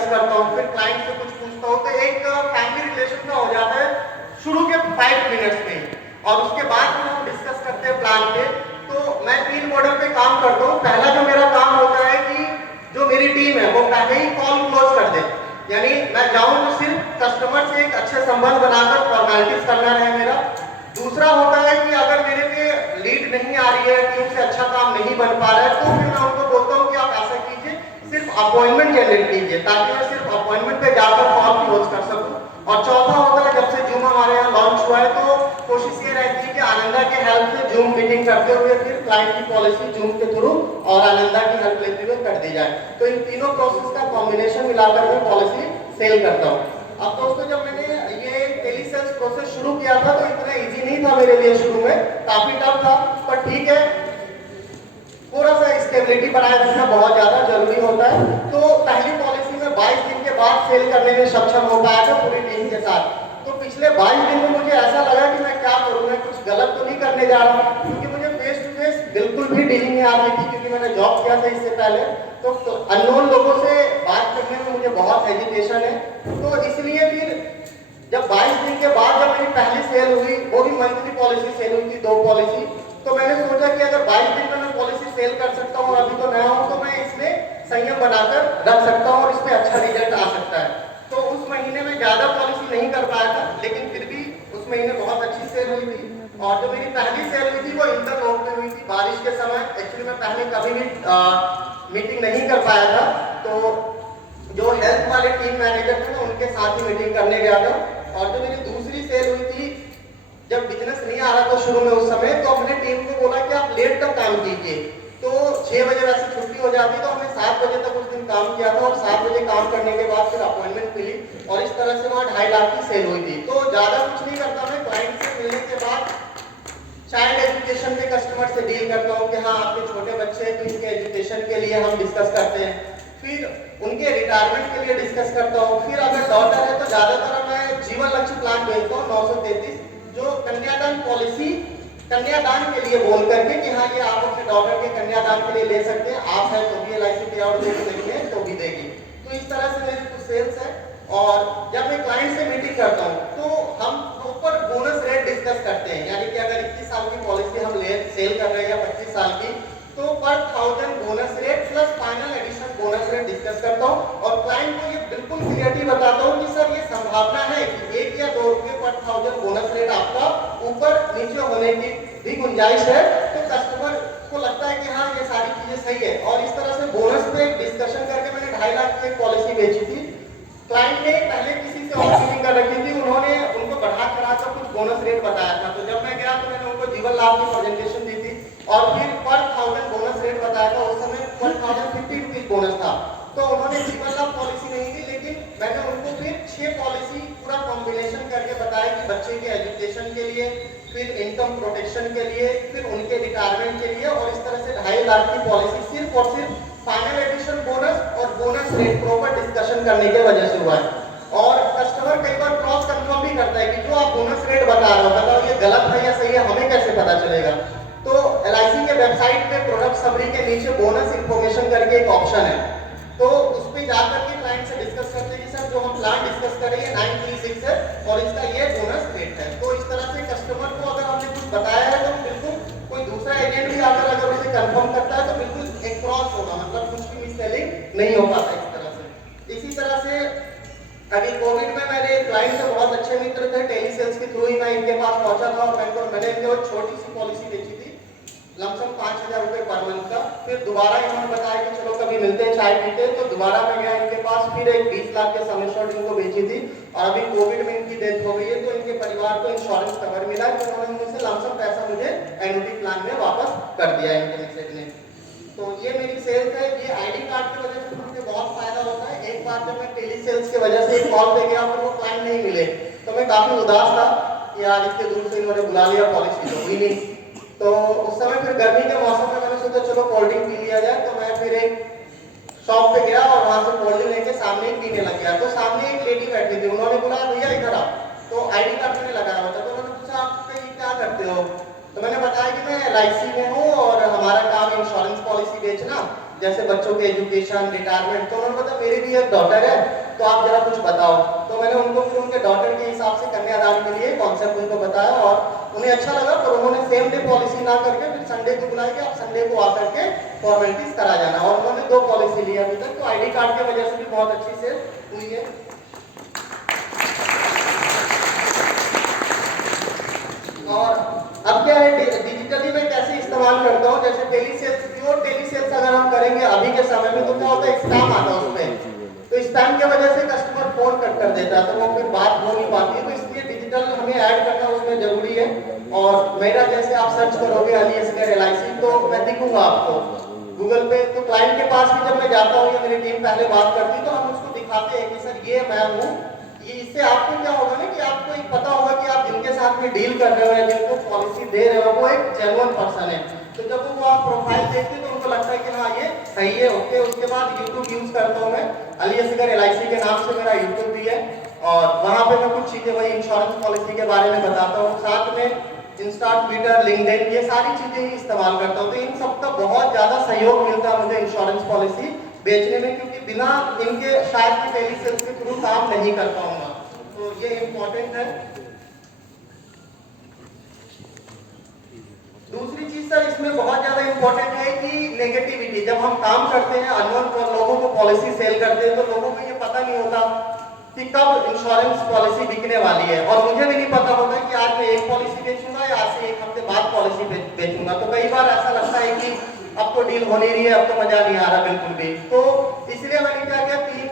Discuss करता हूँ, फिर क्लाइंट से कुछ पूछता हूँ, तो एक फैमिली रिलेशन का हो जाता है शुरू के 5 मिनट्स में ही। और उसके बाद फिर हम डिस्कस करते हैं प्लान पे। तो मैं 3 मॉडल पे काम करता हूँ। पहला जो मेरा काम होता है कि जो मेरी टीम है वो पहले ही कॉल क्लोज कर दे, यानी मैं जाऊं तो सिर्फ कस्टमर से एक अच्छे संबंध बनाकर फॉर्मेलिटीज करना रहे मेरा। दूसरा होता है कि अगर मेरे पे लीड नहीं आ रही है, टीम से अच्छा काम नहीं बन पा रहा है, तो फिर मैं उनको बोलता हूँ कि आप ऐसा कीजिए, सिर्फ अपॉइंटमेंट जनरेट कीजिए ताकि मैं सिर्फ अपॉइंटमेंट पे जाकर कॉल क्लोज कर सकूं। और चौथा होता है, जब से जूम हमारे यहाँ लॉन्च हुआ है तो कोशिश ये रहती है कि आनंदा के हेल्प से जूम मीटिंग करते हुए फिर क्लाइंट की पॉलिसी जूम के थ्रू और आनंदा की हेल्प लेते हुए कर दी जाए। तो इन तीनों प्रोसेस का कॉम्बिनेशन मिलाकर मैं पॉलिसी सेल करता हूँ। अब दोस्तों, जब मैंने ये टेली सेल्स प्रोसेस शुरू किया था तो इतना इजी नहीं था मेरे लिए, शुरू में काफी टफ था, पर ठीक है, थोड़ा सा स्टेबिलिटी बनाए रखना बहुत ज्यादा जरूरी होता है। तो पहली पॉलिसी में 22 दिन के बाद सेल करने में सक्षम हो पाया था पूरी टीम के साथ। तो पिछले 22 दिन में मुझे ऐसा लगा कि मैं क्या करूं, मैं कुछ गलत तो नहीं करने जा रहा हूं, क्योंकि मुझे फेस टू फेस बिल्कुल भी डीलिंग नहीं आती थी, क्योंकि मैंने जॉब किया था इससे पहले। तो अननोन लोगों से बात करने में मुझे बहुत हेजिटेशन है। तो इसलिए फिर जब 22 दिन के बाद जब मेरी पहली सेल हुई, वो भी मंथली पॉलिसी सेल हुई थी, 2 पॉलिसी, तो मैंने सोचा कि अगर 22 दिन में मैं पॉलिसी सेल कर सकता हूँ और अभी तो नया हूँ, तो मैं इसमें संयम बनाकर रख सकता हूँ और इसमें अच्छा रिजल्ट आ सकता है। तो उस महीने में ज्यादा पॉलिसी नहीं कर पाया था, लेकिन फिर भी उस महीने बहुत अच्छी सेल हुई थी। और जो मेरी पहली सेल हुई थी वो इंटरलॉक में हुई थी, बारिश के समय। एक्चुअली मैं पहले कभी भी मीटिंग नहीं कर पाया था, तो जो हेल्थ वाले टीम मैनेजर थे, मैं उनके साथ ही मीटिंग करने गया था। और जो मेरी दूसरी सेल हुई थी, जब बिजनेस नहीं आ रहा था शुरू में उस समय, तो हमने टीम को बोला कि आप लेट तक काम कीजिए। तो 6 बजे वैसे छुट्टी हो जाती, तो हमने 7 बजे तक उस दिन काम किया था, और 7 बजे काम करने के बाद फिर अपॉइंटमेंट मिली, और इस तरह से वहाँ 2.5 लाख की सेल हुई थी। तो ज्यादा कुछ नहीं करता मैं, क्लाइंट से मिलने के बाद चाइल्ड एजुकेशन के कस्टमर से डील करता हूँ कि हाँ आपके छोटे बच्चे हैं तो इनके एजुकेशन के लिए हम डिस्कस करते हैं, फिर उनके रिटायरमेंट के लिए डिस्कस करता हूँ। फिर अगर डॉटर है तो ज्यादातर मैं जीवन लक्ष्य प्लान भेजता हूँ 933, जो कन्यादान पॉलिसी, कन्यादान के लिए बोल करके कि हाँ ये आप अपने डॉटर के कन्यादान के लिए ले सकते हैं, आप है तो भी LIC पे आउट देगी, नहीं है तो भी देगी। तो इस तरह से मेरी कुछ सेल्स है। और जब मैं क्लाइंट से मीटिंग करता हूँ तो हम ऊपर बोनस रेट डिस्कस करते हैं, यानी कि अगर 21 साल की पॉलिसी हम सेल कर रहे हैं या 25 साल की, तो पर 1000 bonus rate plus final addition bonus rate discuss करता हूँ। और क्लाइंट को ये बिल्कुल क्लियरली बताता हूँ कि सर ये संभावना है कि 1 या 2 रुपए पर 1000 बोनस रेट आपका ऊपर नीचे होने की भी गुंजाइश है। तो कस्टमर को लगता है कि हाँ ये सारी चीजें सही है। और इस तरह से बोनस पे डिस्कशन करके मैंने 2.5 लाख की एक पॉलिसी बेची थी। क्लाइंट ने पहले किसी से और मीटिंग कर रखी थी, उन्होंने उनको बढ़ा चढ़ा कर कुछ बोनस रेट बताया था। तो जब मैं गया तो मैंने उनको जीवन लाभ की प्रेजेंटेशन दी थी, और फिर पर 1000 बोनस रेट बताया था। उस समय पर 1050 रुपीज बोनस था। तो उन्होंने जीवन लाभ पॉलिसी नहीं दी, लेकिन मैंने उनको फिर 6 पॉलिसी पूरा कॉम्बिनेशन करके बताया कि बच्चे के एजुकेशन के लिए, फिर इनकम प्रोटेक्शन के लिए, फिर उनके रिटायरमेंट के लिए, और इस तरह से 2.5 लाख की पॉलिसी सिर्फ और सिर्फ फाइनल एडिशन बोनस और बोनस रेट प्रॉपर डिस्कशन करने के वजह से हुआ है। और कस्टमर कई बार क्रॉस कंफर्म भी करता है कि जो आप बोनस रेट बता रहे हो, बताओ ये गलत है या सही है, हमें कैसे पता चलेगा। तो LIC के वेबसाइट पे प्रोडक्ट समरी के नीचे बोनस इंफॉर्मेशन करके एक ऑप्शन है, तो उस पे जाकर के क्लाइंट से डिस्कस करते हैं कि सर जो हम प्लान डिस्कस कर रहे हैं 936 है और इसका ये बोनस रेट है। तो इस तरह से कस्टमर को अगर हमने कुछ बताया है तो बिल्कुल कोई दूसरा एजेंट भी आकर अगर उसे कंफर्म करता है तो बिल्कुल एक क्रॉस होगा, मतलब कुछ भी मिस सेलिंग नहीं हो पाता इस तरह से। इसी तरह से अभी कोविड में मेरे क्लाइंट से बहुत अच्छे मित्र थे, टेली सेल्स के थ्रू ही मैं इनके पास पहुंचा था, और मैंने इनको एक छोटी सी पॉलिसी बेची थी, लमसम 5000 रुपए पर मंथ का। फिर दोबारा इन्होंने बताया कि चलो कभी मिलते हैं, चाय पीते हैं, तो दोबारा मैं गया इनके पास, फिर एक 20 लाख के सम एश्योर्ड इनको बेची थी। और अभी कोविड में इनकी डेथ हो गई है, तो इनके परिवार को इंश्योरेंस कवर मिला है, तो उन्होंने मुझसे लमसम पैसा मुझे एन्युटी प्लान में वापस कर दिया इनके मैसेज ने। तो ये मेरी सेल्स है। ये ID कार्ड की वजह से मुझे बहुत फायदा होता है। एक बार जब मैं टेली सेल्स की वजह से एक कॉल पे गया, फिर वो क्लाइंट नहीं मिले, तो मैं काफी उदास था कि यार इतने दूर से इन्होंने बुला लिया, पॉलिसी तो हुई नहीं। तो उस समय फिर गर्मी के मौसम में मैंने सोचा चलो कोल्ड ड्रिंक पी लिया जाए, तो मैं फिर एक शॉप पे गया और वहां से कोल्ड ड्रिंक लेके सामने ही पीने लग गया। तो सामने एक लेडी बैठी थी, उन्होंने बोला भैया इधर आओ। तो ID कार्ड मैंने लगाया हुआ था, तो उन्होंने पूछा आप क्या करते हो, तो मैंने बताया कि मैं LIC में हूँ और हमारा काम इंश्योरेंस पॉलिसी बेचना, जैसे बच्चों के एजुकेशन, रिटायरमेंट। तो उन्होंने बताया मेरी भी एक डॉटर है, तो आप जरा कुछ बताओ। तो मैंने उनको फिर उनके डॉटर के हिसाब से कन्यादान के लिए कॉन्सेप्ट उनको बताया और उन्हें अच्छा लगा। पर उन्होंने सेम डे पॉलिसी ना करके फिर संडे को बुलाया कि आप संडे को आकर के फॉर्मेलिटीज करा जाना। और उन्होंने 2 पॉलिसी ली अभी तक। तो आईडी कार्ड की वजह से भी बहुत अच्छी से हुई है। और अब क्या है, डिजिटली मैं कैसे इस्तेमाल करता हूँ, जैसे tele sales, pure tele sales अगर हम करेंगे अभी के समय में तो क्या होता है, स्पैम आता है उसमें। तो स्पैम की वजह से कस्टमर फोन कट कर देता है, तो वो फिर बात हो नहीं पाती है। तो इसलिए डिजिटल हमें ऐड करना उसमें जरूरी है। और मेरा जैसे आप सर्च करोगे अलीअसगर LIC तो मैं दिखूंगा आपको गूगल पे। तो क्लाइंट के पास भी जब मैं जाता हूँ या मेरी टीम पहले बात करती है तो हम उसको दिखाते हैं कि सर ये मैं हूँ। ये इससे आपको क्या होगा ना कि आपको एक पता होगा कि आप जिनके साथ में डील कर रहे हो या जिनको पॉलिसी दे रहे हो वो एक जेन्युइन पर्सन है। तो जब वो आप प्रोफाइल देखते हैं तो उनको लगता है कि हाँ ये सही है, ओके। उसके बाद यूट्यूब यूज करता हूँ मैं, अलीअसगर LIC के नाम से मेरा यूट्यूब भी है। और वहां पे मैं कुछ चीजें वही इंश्योरेंस पॉलिसी के बारे में बताता हूँ। साथ में इंस्टा, ट्विटर, लिंक्डइन, ये सारी चीजें ही इस्तेमाल करता हूँ। तो इन सबका बहुत ज्यादा सहयोग मिलता है मुझे इंश्योरेंस पॉलिसी बेचने में, क्योंकि बिना इनके शायद मैं टेली सेल्स के थ्रू काम नहीं कर पाऊंगा। तो ये इम्पोर्टेंट है। दूसरी चीज सर इसमें बहुत ज्यादा इंपॉर्टेंट है कि नेगेटिविटी। जब हम काम करते हैं अननोन लोगों को पॉलिसी सेल करते हैं तो लोगों को ये पता नहीं होता कि कब इंश्योरेंस पॉलिसी बिकने वाली है। और मुझे भी नहीं पता होता कि आज मैं एक पॉलिसी बेचूंगा या आज से 1 हफ्ते बाद पॉलिसी बेचूंगा। तो कई बार ऐसा लगता है कि अब तो डील हो नहीं रही है, अब तो मजा नहीं आ रहा बिल्कुल भी। तो इसलिए मैंने क्या किया, 3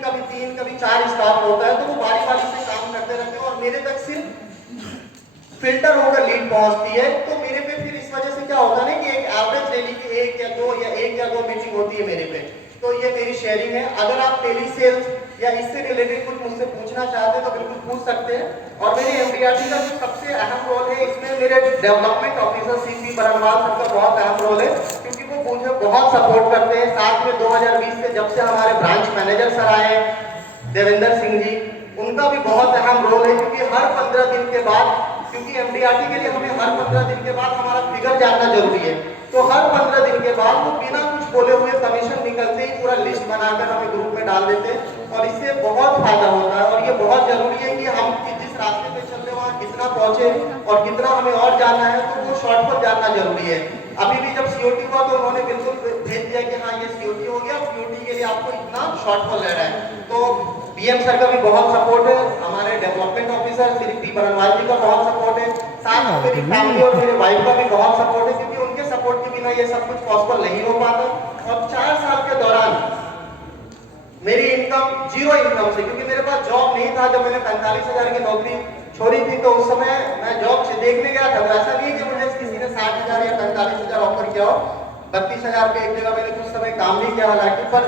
कभी 4 स्टाफ होता है तो वो बारी बारी से काम करते रहते हैं और मेरे तक सिर्फ फिल्टर होकर लीड पहुंचती है। तो मेरे पे फिर इस वजह से क्या होता है ना कि एक एवरेज डेली की 1 या 2 मीटिंग होती है मेरे पे। तो ये मेरी शेयरिंग है। अगर आप टेली सेल्स या इससे रिलेटेड कुछ मुझसे पूछना चाहते हैं तो बिल्कुल पूछ सकते हैं। और मेरे MDRT का जो सबसे अहम रोल है इसमें मेरे development officer CP Barnwal sir का बहुत अहम रोल है, क्योंकि वो मुझे बहुत सपोर्ट करते हैं। साथ में 2020 से जब से हमारे ब्रांच मैनेजर सर आए हैं देवेंद्र सिंह जी, उनका भी बहुत अहम रोल है। क्योंकि हर 15 दिन के बाद, क्योंकि MDRT के लिए हमें हर 15 दिन के बाद हमारा फिगर जानना जरूरी है। तो हर 15 दिन के बाद वो बिना कुछ बोले हुए कमीशन निकलते ही पूरा लिस्ट बनाकर हमें ग्रुप में डाल देते हैं और इससे बहुत फायदा होता है। और ये बहुत जरूरी है कि हम जिस रास्ते पे चल रहे वहाँ कितना पहुंचे और कितना हमें और जाना है, तो वो शॉर्टकट जानना जरूरी है। अभी भी जब COT हुआ तो उन्होंने बिल्कुल भेज दिया कि हाँ ये COT हो गया, COT के लिए आपको इतना शॉर्टफॉल ले रहा है। तो PM सर का भी बहुत सपोर्ट है, हमारे development officer Shri P Baranwal ji का बहुत सपोर्ट है, साथ में मेरी फैमिली और मेरे वाइफ का भी बहुत सपोर्ट है, क्योंकि उनके सपोर्ट के बिना ये सब कुछ पॉसिबल नहीं हो पाता। और 4 साल के दौरान मेरी इनकम 0 इनकम से, क्योंकि मेरे पास जॉब नहीं था। जब मैंने 45,000 की नौकरी छोड़ी थी तो उस समय मैं जॉब से देखने गया था। ऐसा नहीं है कि मुझे किसी ने 60,000 या 45,000 ऑफर किया हो। 32,000 पे एक जगह मैंने कुछ समय काम भी किया हालांकि, पर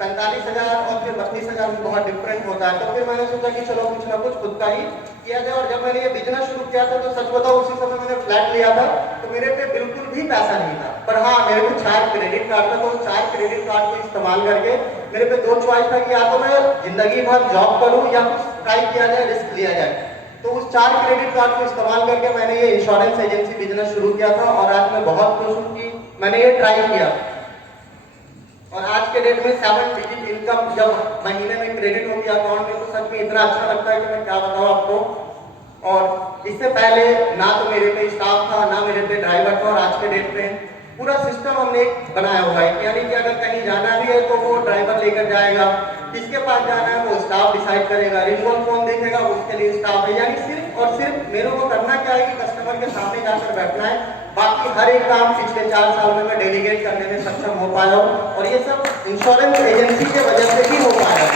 45,000 और फिर 32,000 में बहुत डिफरेंट होता है। तो फिर मैंने सोचा कि चलो कुछ ना कुछ खुद का ही किया जाए। और जब मैंने ये बिजनेस शुरू किया था तो सच बताओ उसी समय मैंने फ्लैट लिया था तो मेरे पे बिल्कुल भी पैसा नहीं था। पर हाँ मेरे पे 4 क्रेडिट कार्ड था, तो 4 क्रेडिट कार्ड को इस्तेमाल करके मेरे पे 2 चॉइस था कि या तो मैं जिंदगी भर जॉब करूं या कुछ ट्राई किया जाए, रिस्क लिया जाए। तो उस 4 क्रेडिट कार्ड को इस्तेमाल करके मैंने ये इंश्योरेंस एजेंसी बिजनेस शुरू किया था। और आज मैं बहुत खुश हूँ कि मैंने ये ट्राई किया। और आज के डेट में 7 डिजिट इनकम जब महीने में क्रेडिट होती है अकाउंट में, तो सच में इतना अच्छा लगता है कि मैं क्या बताऊं आपको। और इससे पहले ना तो मेरे पे स्टाफ था, ना मेरे पे ड्राइवर था। और आज के डेट में पूरा सिस्टम हमने एक बनाया हुआ है, यानी कि अगर कहीं जाना भी है तो वो ड्राइवर लेकर जाएगा, किसके पास जाना है वो स्टाफ डिसाइड करेगा, रिंगटोन कौन देखेगा उसके लिए स्टाफ है। यानी सिर्फ और सिर्फ मेरे को करना क्या है कि कस्टमर के सामने जाकर बैठना है। बाकी हर एक काम पिछले 4 साल में मैं डेलीगेट करने में सक्षम हो पाया हूँ। और ये सब इंश्योरेंस एजेंसी के वजह से ही हो पाया है।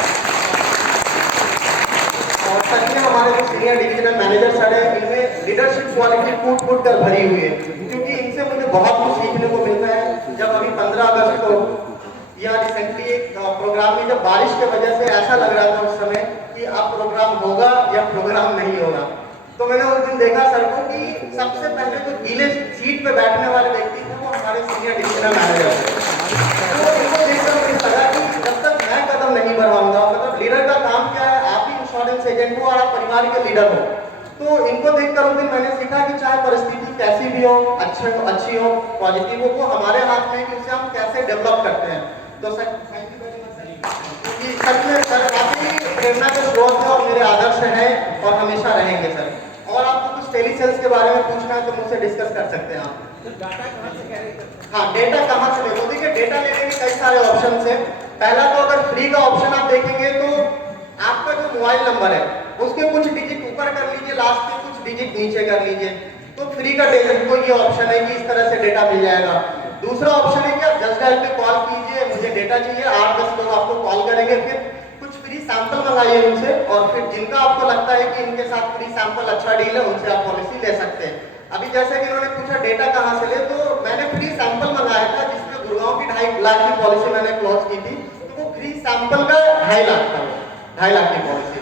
और सच में हमारे जो सीनियर डिविजनल मैनेजर सर है, इनमें लीडरशिप क्वालिटी कूट कूट कर भरी हुई है, क्योंकि इनसे मुझे बहुत कुछ सीखने को मिलता है। जब अभी 15 अगस्त को या रिसेंटली एक प्रोग्राम में जब बारिश की वजह से ऐसा लग रहा था उस समय कि अब प्रोग्राम होगा या प्रोग्राम नहीं होगा, तो मैंने उस दिन देखा सर को कि सबसे पहले जो गीले सीट पे बैठने वाले व्यक्ति थे वो हमारे सीनियर डिविजनल मैनेजर थे। तो इनको देखकर मुझे लगा कि जब तक मैं कदम नहीं बढ़ाऊंगा, मतलब लीडर का काम क्या है, आप ही इंश्योरेंस एजेंट हो और आप परिवार के लीडर हो। तो इनको देखकर उस दिन मैंने सीखा कि चाहे परिस्थिति कैसी भी हो, अच्छी हो, पॉजिटिव हो, वो हमारे हाथ में कि उसे हम कैसे डेवलप करते हैं। तो sir thank you very much sir, कि सच में सर काफी प्रेरणा के स्रोत है और मेरे आदर्श हैं और हमेशा रहेंगे सर। और आपको कुछ टेली सेल्स के बारे में पूछना है तो मुझसे डिस्कस कर सकते हैं आप। डाटा कहाँ से कैरी करते हैं? हाँ, डेटा कहाँ से ले? तो देखिए डेटा लेने के कई सारे ऑप्शन है। पहला तो अगर फ्री का ऑप्शन आप देखेंगे तो आपका जो मोबाइल नंबर है उसके कुछ डिजिट ऊपर कर लीजिए, लास्ट के कुछ डिजिट नीचे कर लीजिए, तो फ्री का डेटा को ये ऑप्शन है कि इस तरह से डेटा मिल जाएगा। दूसरा ऑप्शन है कि आप जस्ट डायल पे कॉल कीजिए, मुझे डेटा चाहिए, 8-10 लोग आपको कॉल करेंगे, फिर कुछ फ्री सैंपल मंगाइए उनसे, और फिर जिनका आपको लगता है कि इनके साथ फ्री सैंपल अच्छा डील है उनसे आप पॉलिसी ले सकते हैं। अभी जैसे कि इन्होंने पूछा डेटा कहाँ से ले, तो मैंने फ्री सैंपल मंगाया था जिसमें गुड़गांव की 2.5 लाख की पॉलिसी मैंने क्लोज की थी, तो वो फ्री सैंपल का 2.5 लाख था, 2.5 लाख की पॉलिसी।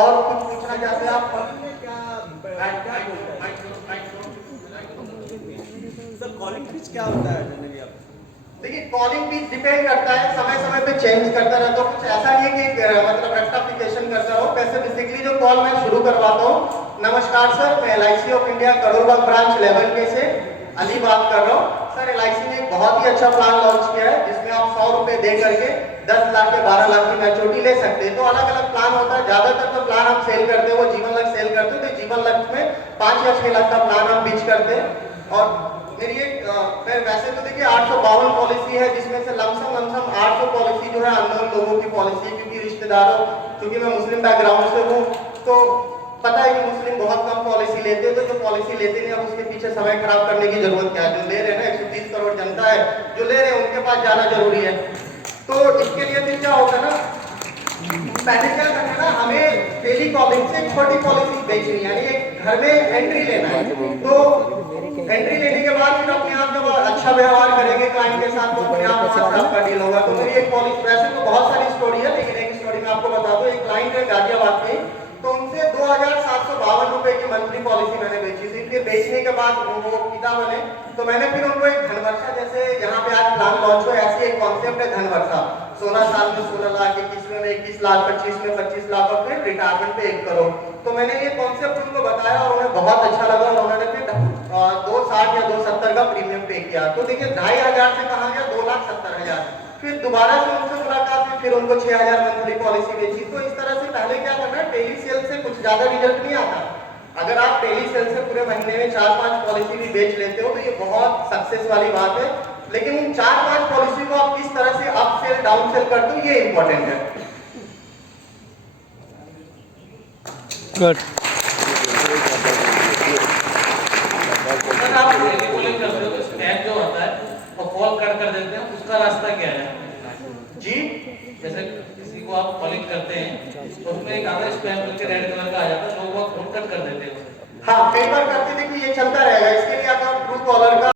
और कुछ पूछना चाहते हैं आप? सर कॉलिंग फीस क्या होता है जनरली आप? देखिए कॉलिंग फीस डिपेंड करता है, समय समय पे चेंज करता रहता हूँ, कुछ ऐसा नहीं है कि मतलब रेक्टिफिकेशन करता हूँ। वैसे बेसिकली जो कॉल मैं शुरू करवाता हूँ, नमस्कार सर, मैं LIC of India Karol Bagh branch 11K से अली बात कर रहा हूँ। सर LIC ने एक बहुत ही अच्छा प्लान लॉन्च किया है जिसमें आप 100 रुपए दे करके 10 लाख या 12 लाख की मैच्योरिटी ले सकते हैं। तो अलग अलग प्लान होता है, ज्यादातर तो प्लान हम सेल करते हैं वो जीवन लक्ष्य सेल करते हैं, तो जीवन लक्ष्य में 5 या 6 लाख का प्लान हम पिच करते हैं। और मेरी एक वैसे तो देखिए 852 पॉलिसी है जिसमें से लमसम 800 पॉलिसी जो है अननोन लोगों की पॉलिसी, क्योंकि रिश्तेदारों, क्योंकि मैं मुस्लिम बैकग्राउंड से हूँ तो पता है कि मुस्लिम बहुत कम पॉलिसी लेते हैं, तो जो पॉलिसी लेते नहीं अब उसके पीछे समय खराब करने की जरूरत क्या है, जो ले रहे हैं ना 130 करोड़ जनता है जो ले रहे हैं उनके पास जाना जरूरी है। तो इसके लिए फिर क्या होगा ना, पहले क्या करना है ना, हमें टेली कॉलिंग से छोटी पॉलिसी बेचनी है, यानी एक घर में एंट्री लेना है। तो एंट्री लेने के बाद फिर अपने आप जब अच्छा व्यवहार करेंगे क्लाइंट के साथ तो अपने आप वहां से आपका डील होगा। तो मेरी एक पॉलिसी, वैसे तो बहुत सारी स्टोरी है लेकिन एक स्टोरी मैं आपको बता दूं। एक क्लाइंट है गाजियाबाद में, तो उनसे 2752 रुपए की मंथली पॉलिसी मैंने बेची थी। फिर बेचने के बाद वो पिता बने, तो मैंने फिर उनको एक धनवर्षा, जैसे यहाँ पे आज प्लान लॉन्च हुआ ऐसे एक कॉन्सेप्ट है धनवर्षा, 16 साल में 16 लाख, 21 में 21 लाख, 25 में 25 लाख और फिर रिटायरमेंट पे 1 करोड़। तो मैंने ये कॉन्सेप्ट उनको बताया और उन्हें बहुत अच्छा लगा और उन्होंने फिर 260 या 270 का प्रीमियम पे किया। तो देखिए 2500 से कहा गया 2,70,000। फिर दोबारा से उनसे मुलाकात हुई, फिर उनको 6000 मंथली पॉलिसी बेची। तो इस तरह से पहले क्या करना है, टेली सेल से कुछ ज्यादा रिजल्ट नहीं आता। अगर आप टेली सेल से पूरे महीने में 4-5 पॉलिसी भी बेच लेते हो तो ये बहुत सक्सेस वाली बात है, लेकिन उन 4-5 पॉलिसी को आप किस तरह से अप सेल डाउन सेल करते हो ये इंपॉर्टेंट है। गुड। सर आप टेलीकॉलिंग करते हो तो स्पैम जो होता है और कॉल कर देते हैं, उसका रास्ता क्या है जी? जैसे किसी को आप कॉलिंग करते हैं तो उसमें एक आधा स्पैम करके रेड कलर का आ जाता है, लोग फोन कट कर देते हैं। हाँ, कई बार करते, देखिए ये चलता रहेगा। इसके लिए आप ट्रू कॉलर का